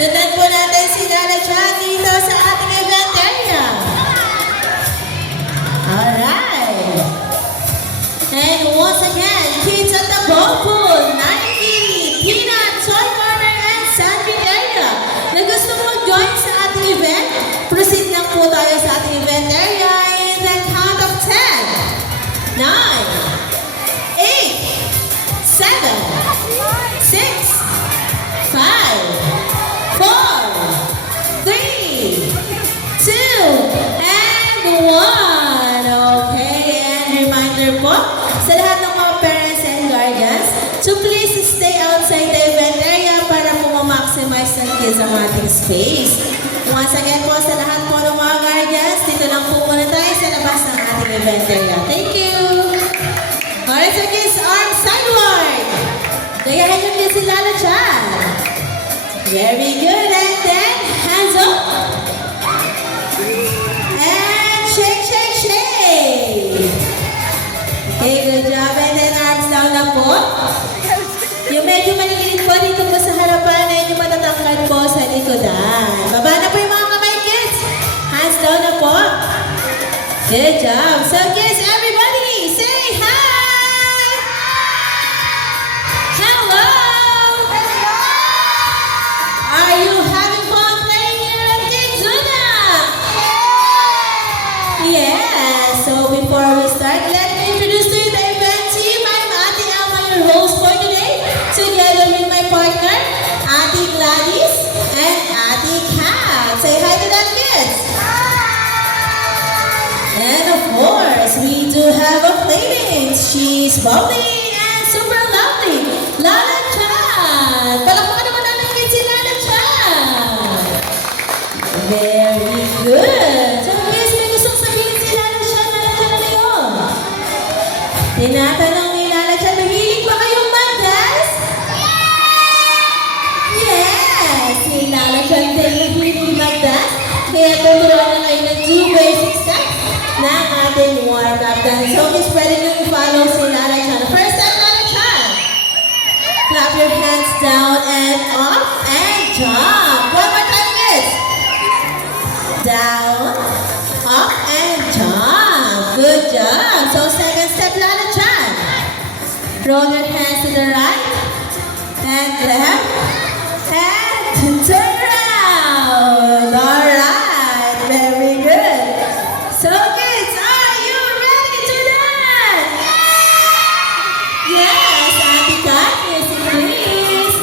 Sundan po natin si Lala Chan dito sa ating event area. Alright. And once again, kids at the ball pool, Nike, Peanut, Toy Corner, and Sandwich area. Na gusto mo join sa ating event, proceed lang po tayo sa ating event area in the count of 10, 9, 8, 7, 6, 5, 4, 3, 2, and 1. Okay, and reminder po sa lahat ng mga parents and guardians to please stay outside the event area para po ma-maximize ng kids ang ating space. Once again po sa lahat po ng mga guardians, dito lang po muna tayo sa labas ng ating event area. Thank you! Alright, so kids, arms sideward! Gayahin yung kids si Lala Chan. Very good, and then hands up. And shake, shake, shake. Okay, good job. And then arms down na po. Yung medyo maliit po dito po sa harapan and yung matatangkad po sa likodan. Baba na po yung mga kamay, kids. Hands down na po. Good job. So kids, everybody, say hi! Hello! Are you having fun playing here at Kidzuna? Yes. So before we start, let me introduce to you the event team. I'm Ate Alma, your host for today, together with my partner, Ate Gladys and Ate Kat. Say hi to them, kids. And of course, we do have a playmate. She's bubbly and super lovely, Lala Chan. Palakpakan naman natin kids si Lala Chan. Very good. So guys, may gustong sabihin si Lala Chan. Lala Chan, ano yun? Tinatanong ni Lala Chan, mahilig ba kayong mag-dance? Yes! Si Lala Chan din mahilig mag-dance. Kaya tuturuan na kayo ng 2 basic steps ng ating warm-up dance. So kids, pwede nyo i-follow si Lala Chan. First step, Lala Chan. Clap your hands down and up and jump. One more time, kids. Down, up, and jump. Good job. So second step, Lala Chan. Roll your hands to the right and left and turn around. All right. Very good. So kids, are you ready to dance? Yes, Ate Kat, music please.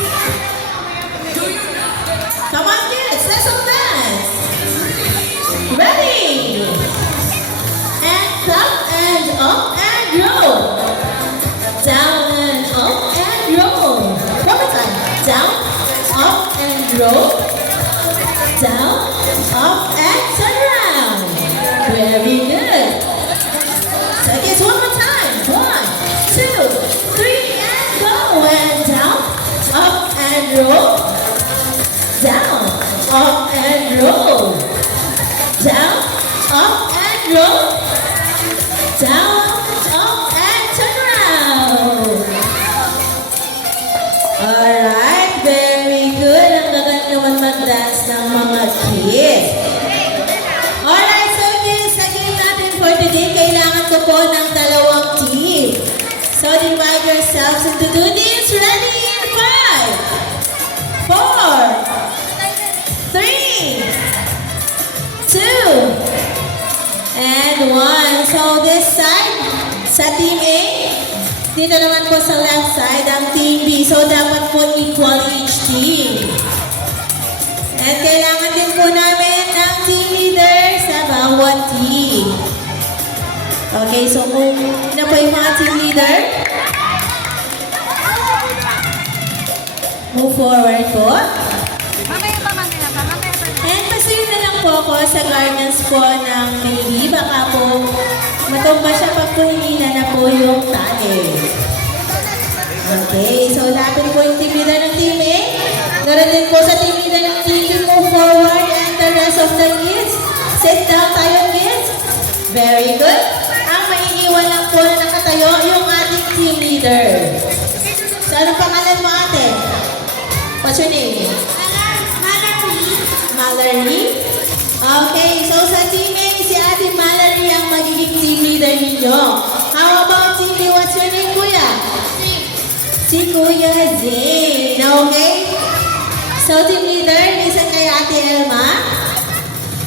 Come on kids, let's all dance. Ready? And clap and up and roll. Down and up and roll. One more time. Down, up and roll. Down, up and turn around. Very good. So kids, one more time. 1, 2, 3, and go. And down, up and roll. Down, up and roll. Down, up and roll. Down, up and turn around. Alright, very good. Ang gaganda naman mag-dance ng mga kids. Alright, so kids, sa game natin for today, kailangan ko po ng dalawang team. So divide yourselves into 2 teams. Ready in 5, 4, 3, 2, and 1. So this side, sa team A, dito naman po sa left side, ang team B. So dapat po equal each team. And kailangan din po namin ng team leader sa bawat team. Okay, so kung na po yung mga team leader, move forward po. And pasuyin na lang po ako sa guardians po ng baby. Baka po matumba siya pag po hinina na po yung tali. Okay, so lapit po yung team leader ng team A. Ganon din po sa team leader ng team B. Move forward and the rest of the kids. Sit down tayo kids. Very good. Ang maiiwan lang po na nakatayo yung ating team leader. So anong pangalan mo ate? What's your name? Hannah Mallory. Okay, so sa Team A, si Ate Mallory ang magiging team leader ninyo. How about Team B? What's your name, Kuya? Si Kuya Zane. Okay? So, team leader, listen kay Ate Elma.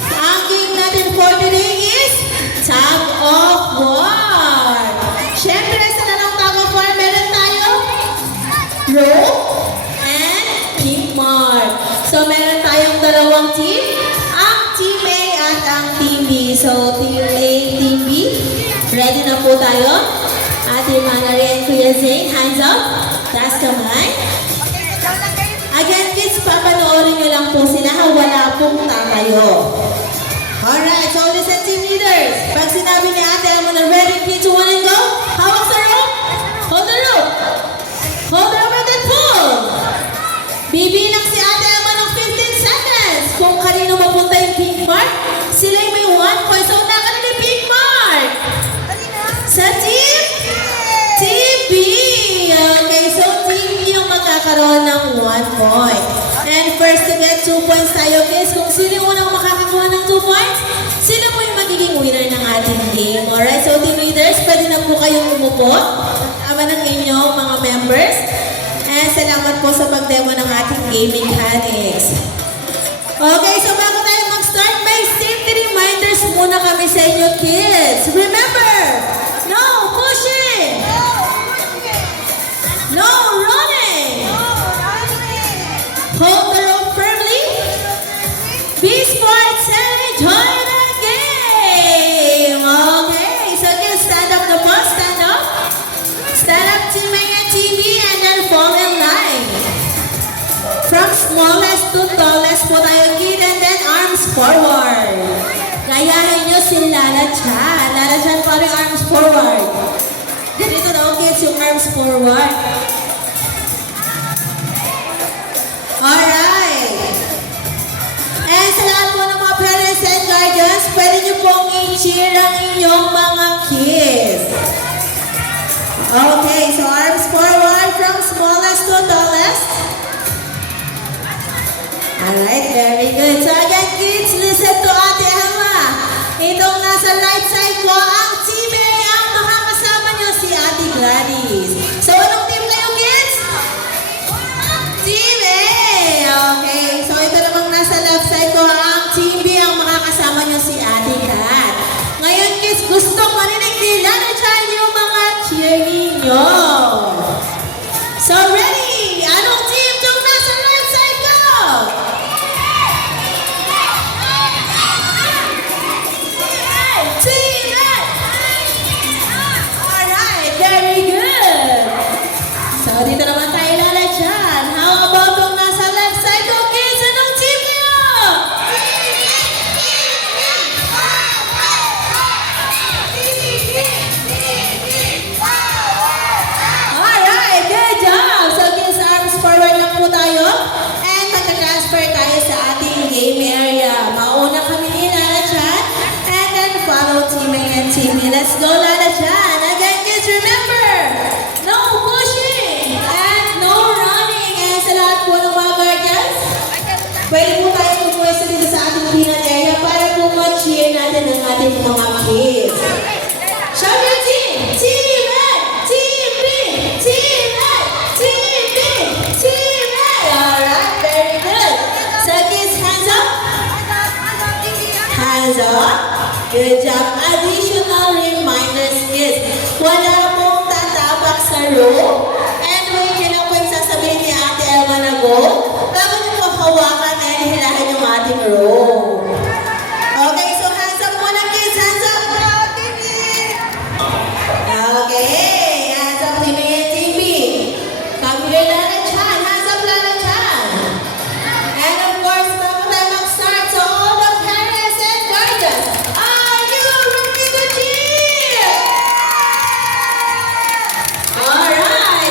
Ang game natin for today is Tug of War. Siyempre, sa nanong Tug of War, meron tayo rope and pink mark. So, meron tayong dalawang team. Ang Team A at ang Team B. So, Team A, Team B. Ready na po tayo? Ate Manary and Kuya Zane, hands up. Taas kamay. Again, kids, papanoorin nyo lang po sila. Wala pong tatayo. Alright, so listen, team leaders. Pag sinabi ni Ate, I'm gonna ready, 3, 2, 1, and go. Hawak sa rope. Hold the rope. Hold the rope and then pull. Bibilang si Ate Elma ng 15 seconds. Kung kanino mapunta yung pink mark, sila'y may 1 point. So, nakanino yung pink mark? Sa team? Team B. Okay, so team B yung magkakaroon ng 1 point. And first to get 2 points tayo, guys. Kung sino yung unang makakakuha ng 2 points, sino po yung magiging winner ng ating game. Alright, so team leaders, pwede na po kayong umupo. Ama ng inyong mga members. And salamat po sa pag-demo ng ating gaming mechanics. Okay, so bago tayo mag-start, may safety reminders muna kami sa inyo, kids. Remember, no pushing! No running! Hold the rope firmly. Be sports and enjoy the game! Okay, so just stand up the bus, stand up. Stand up, Team A and Team B, and then fall in line. From smallest to tallest po tayo, kid, and then arms forward. Gayahin nyo si Lala Chan. Lala Chan, pa rin arms forward. Ganito daw, kids, yung arms forward. Alright. And sa lahat po ng mga parents and guardians, pwede nyo pong i-cheer ang inyong mga kids. Okay, so arms forward from smallest to tallest. Alright, very good. So again, kids, listen to Ate Elma. Itong nasa right side ko, ang Team A, ang makakasama nyo si Ate Gladys. So anong team kayo, kids? Team A! Okay, so ito namang nasa left side ko, ang Team B, ang makakasama nyo si Ate Kat. Ngayon, kids, gusto marinig nila na dyan yung mga cheer ninyo. So ready? Anong team itong nasa right side ko? Team A! Alright, very good. So dito naman tayo lala dyan. How about itong nasa left side ko, kids? Anong team niyo? Alright, good job. So kids, arms forward lang po tayo. And magka-transfer tayo sa ating game area. Mauna kami ni Lala Chan. And then follow Team A and Team B. Let's go, Lala Chan. Again, kids, remember, no pushing and no running. And sa lahat po ng mga guardians, pwede po tayo pumwesto dito sa ating peanut area para po ma-cheer natin ang ating mga kids. Shout your team! Team A! Team B! Team A! Team B! Team A! Alright, very good. So kids, hands up. Hands up. Good job. Additional reminders, kids. Wala pong tatapak sa rope. And wait nyo lang po yung sasabihin ni Ate Elma na go. Bago nyo po hawakan and hilahin yung ating rope. Okay, so hands up muna, kids. Hands up. Okay, hands up, Team A and Team B. Come here, Lala Chan. Hands up, Lala Chan. And of course, bago tayo mag-start, so all the parents and guardians, are you ready to cheer? Alright,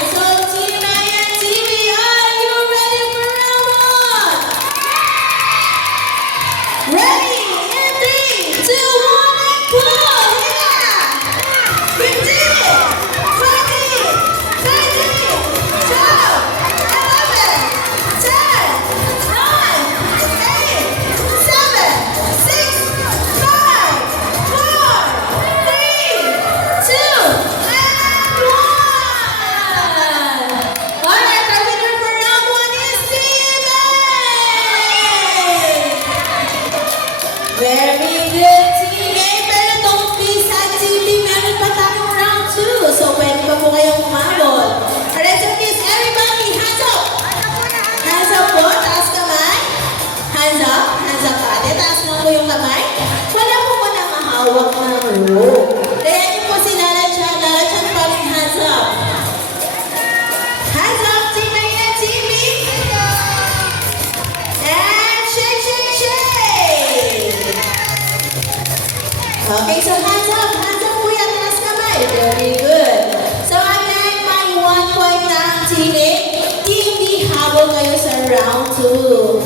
Okay, so hands up kuya, taas kamay. Very good. So again, may 1 point na ang team A. Team B, habol kayo sa round 2.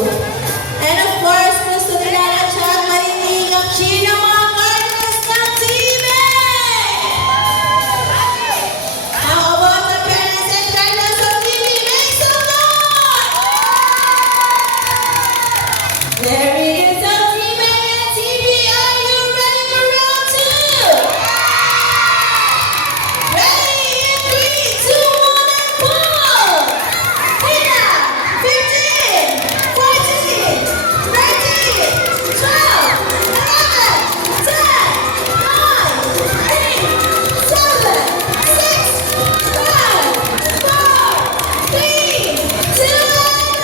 And of course, gusto nila na chat marinig ang cheer ng mga partners ng team A. How about the parents and guardians of team B? Make some noise! Very good. So team A and team B, are you ready for round 2? Ready in 3, 2, 1, and pull! Hina! 15, 14, 13, 12, 11, 10, 9, 8, 7, 6, 5, 4, 3, 2, 1.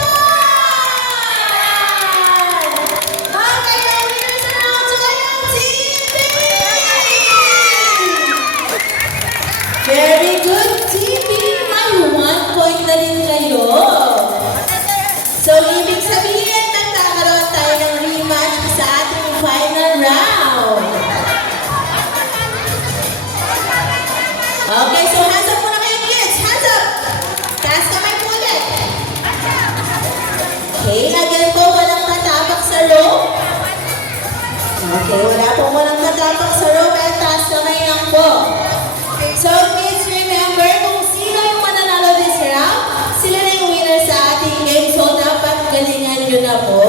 Okay, the winners are now to ang Team B. Very good, Team B. May 1 point na rin kayo. So, ibig sabihin, nagkakaroon tayo ng rematch sa ating final round. Okay, so hands up muna kayo, kids. Hands up. Taas kamay po ulit. Okay, again po, walang tatapak sa rope. Okay, wala pong walang tatapak sa rope at taas kamay lang po. So, please remember kung sino yung mananalo this round, sila na yung winner sa ating game. So, dapat galingan nyo na po.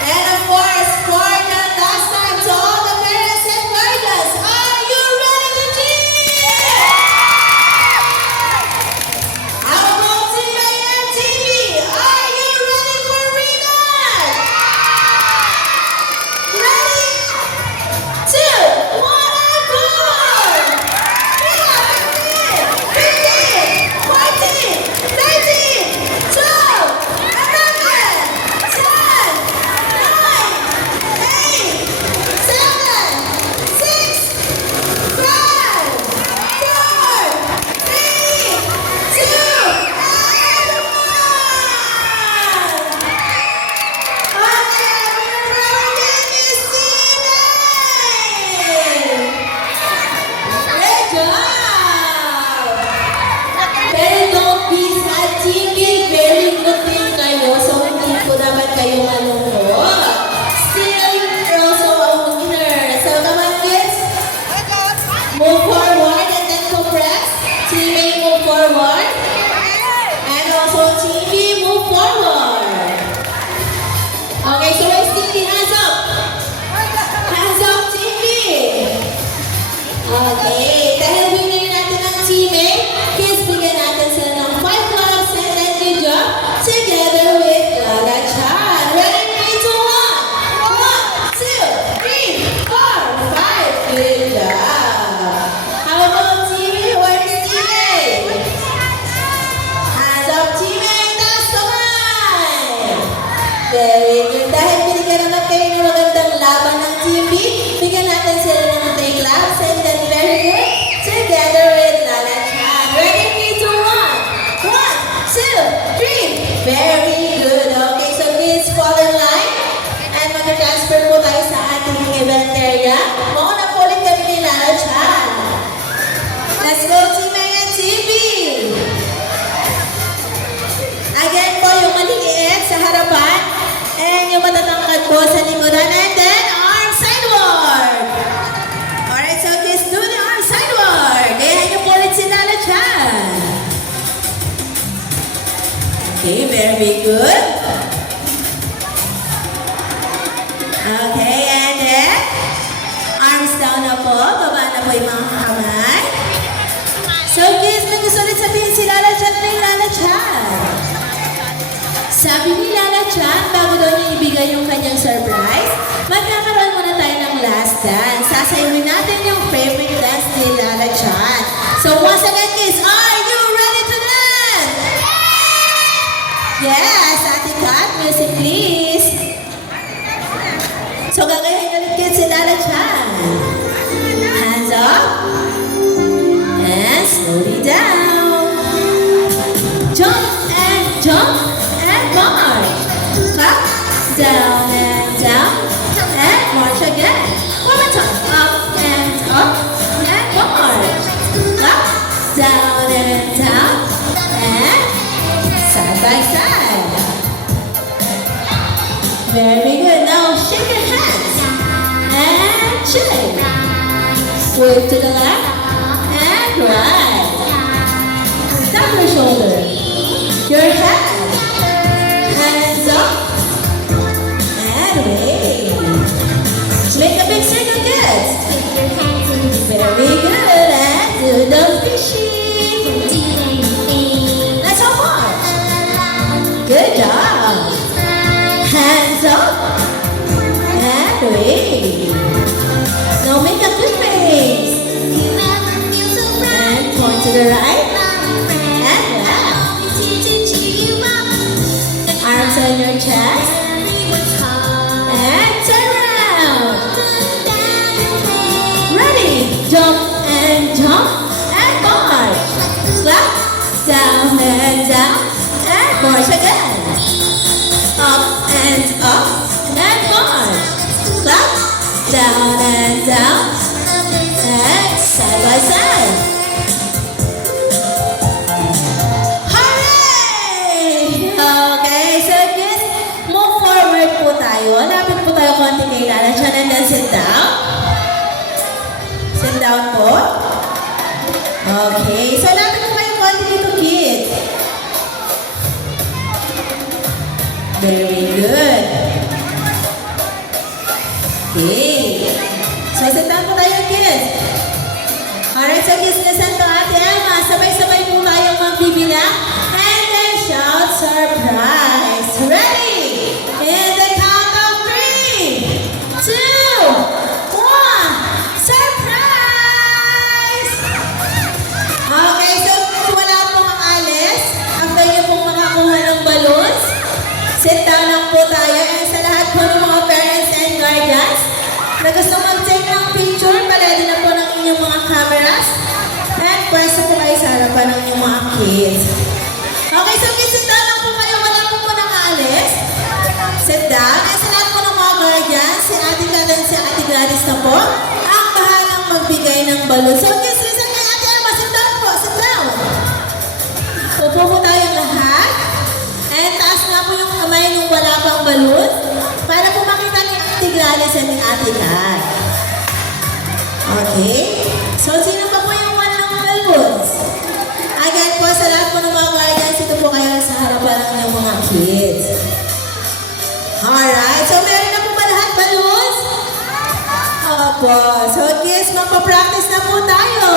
And of course, for the last time, to all the parents and guardians, are you ready to cheer? How about Team A and Team B? Are you ready for rematch? Ready? 2, 1, and go! 15, 14, 13, 12, 11, 10, 9, 8, 7, 6, 5, 4, 3, 2, 1. Okay, winner of our game is Team A. Great job! Pero don't be sad, Team B. Very good din kayo. So, hindi po dapat kayo malungkot. Still, you're also a winner. So, come on, kids. Move forward and then compress. Team A, move forward. And also, Team B, move forward. Okay, so let's Team B, hands up. Hands up, Team B. Okay, dahil winner natin ang Team A, kids, bigyan natin sila ng 5 clubs and then you jump together with Lala Chan. Ready, 3, 2, 1. 1, 2, 3, 4, 5. Good job. How about Team B? Where's Team A? Hands up, Team A. Taas kamay. Very good. Dahil binigyan naman kayo ng magandang laban ng Team B, bigyan natin sila ng 3 claps and then very good. Together with Lala Chan. Ready, 3, 2, 1. 1, 2, 3. Very good. Okay, so please fall in line. And mag-transfer po tayo sa ating event area. Mauna po ulit kami ni Lala Chan. Let's go, Team A and Team B. Again po, yung maliliit sa harapan. And yung matatangkad po sa likuran. And then, arm sideward. Alright, so kids, do the arm sideward. Gayahin niyo po ulit si Lala Chan. Okay, very good. Okay, and then, arms down na po. Baba na po yung mga kamay. So kids, may gusto ulit sabihin si Lala Chan kay Lala Chan. Sabi ni Lala Chan, bago daw niya ibigay yung kanyang surprise, magkakaroon muna tayo ng last dance. Sasayawin natin yung favorite dance ni Lala Chan. So once again, kids, are you ready to dance? Yes, Ate Kat, music please. So gagayahin ulit kids si Lala Chan. Hands up. And slowly down. Jump and jump and march. Up, down and down. And march again. One more time. by side. Very good. Now shake your hands and shake. Wave to the left and right. Tap your shoulder. Your head. Hands up and wave. Make a big circle, kids. Very good. And do the fishing. That's how much. Good job. Hands up and wave. Now make a good face. And point to the right and left. Arms on your chest and turn around. Ready? Jump and march. Clap, down and march again. Up and march. Clap, down and side by side. Hooray! Okay, so kids, move forward po tayo. Lapit po tayo konti kay Lala Chan and then sit down. Sit down po. Okay, so lapit po kayo konti dito, kids. Very good. Okay. So, sit down po tayo, kids. Alright, so kids, listen to Ate Emma. Sabay-sabay po tayong magbibilang. And then shout surprise. Ready? In the count of 3, 2, 1. Surprise! Okay, so wala pong alis. After nyo pong makakuha ng balloons, sit down lang po tayo. And sa lahat po ng mga parents and guardians na gusto mag-take ng picture, palagi na po ng inyong mga cameras. And pwesto po kayo sa harapan ng inyong mga kids. Okay, so kids, sit down lang po kayo. Wala po po nang aalis. Sit down. And sa lahat po ng mga guardians, si Ate Kat and si Ate Gladys na po ang bahalang magbigay ng balon. So kids, listen kay Ate Emma. Sit down po. Sit down. Upo po tayong lahat. And taas nga po yung kamay nung wala pang balon para po makita ni Ate Gladys and ni Ate Kat. Okay? So, sino pa po yung walang balloons? Again po, sa lahat po ng mga guardians, ito po kayo sa harapan ng mga kids. Alright, so meron na po ba lahat balloons? Opo. So, kids, magpa-practice na po tayo.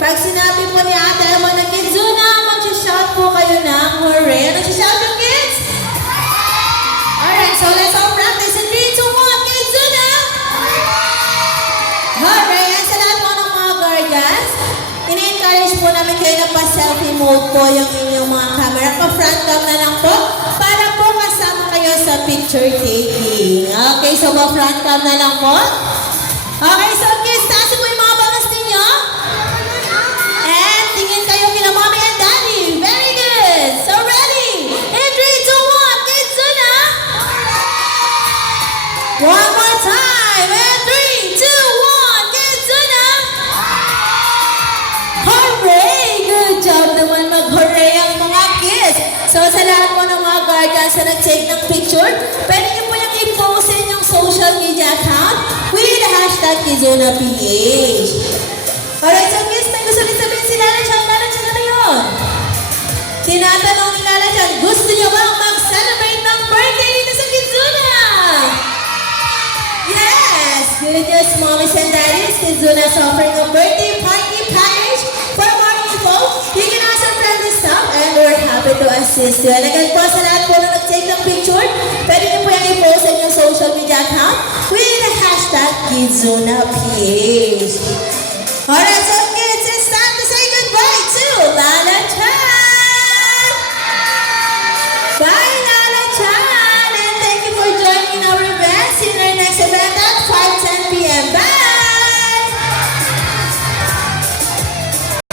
Pag sinabi po ni Ate Emma na Kidzuna, mag-shout po kayo ng hooray. Nag-shout yung kids? Alright, so let's all practice in 3, 2, 1. Kidzuna! Hooray! Yan sa lahat po ng mga guardians. Ini-encourage po namin kayo na pa-selfie mode po yung inyong mga camera. Pa-front cam na lang po para po kasama kayo sa picture taking. Okay, so pa-front cam na lang po. Okay, so kids, taas po yung mga bangas ninyo. And tingin kayo kina mommy and daddy. Very good. So ready? In 3, 2, 1. Kidzuna! One more time. In 3, 2, 1. Kidzuna! Hooray! Good job naman mag-hooray ang mga kids. So sa lahat po ng mga guardians na nag-take ng picture, pwede niyo po yung i-post sa inyong social media account with the hashtag KidzunaPH. Alright, so kids, may gusto rin sabihin si Lala Chan. Lala Chan, ano yun? Tinatanong ni Lala Chan, gusto niyo bang mag-celebrate ng birthday dito sa Kidzuna? Yes! Good news, mommies and daddies. Kidzuna is offering a birthday party package for more info. You can ask your friend this stuff and we're happy to assist you. And again po, sa lahat po na nag-take ng picture, pwede niyo po yung i-post sa inyong social media account with the hashtag KidzunaPH. Alright, so